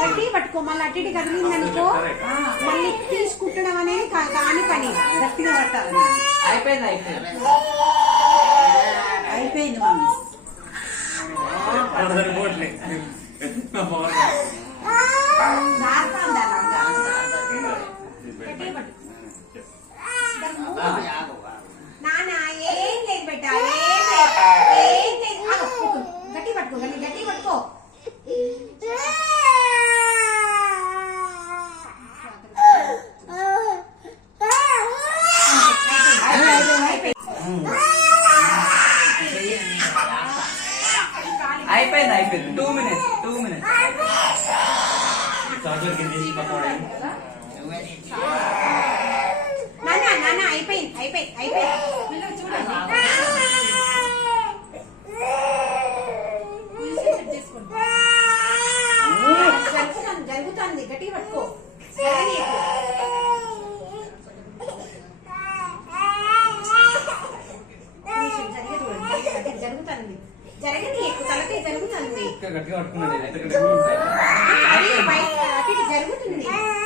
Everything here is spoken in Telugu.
గట్టి పట్టుకో, మళ్ళీ అటు ఇటు కదిలిందనుకో మళ్ళీ తీసుకుంటడం అనేది కాని పని. గట్టిగా పట్టాలి. అయిపోయింది అయిపోయింది అయిపోయింది మమ్మీ. నాన్న ఏం లేదు బెట్ట, ఏం లేదు. గట్టి పట్టుకో, గట్టి పట్టుకో. అయిపోయింది అయిపోయింది 2 minutes. నాన్న అయిపోయింది. జరుగుతుంది, గట్టిగా పట్టుకో. జరుగుతుంది, జరగని ఎక్కువ తలకి జరుగుతుంది, జరుగుతుంది.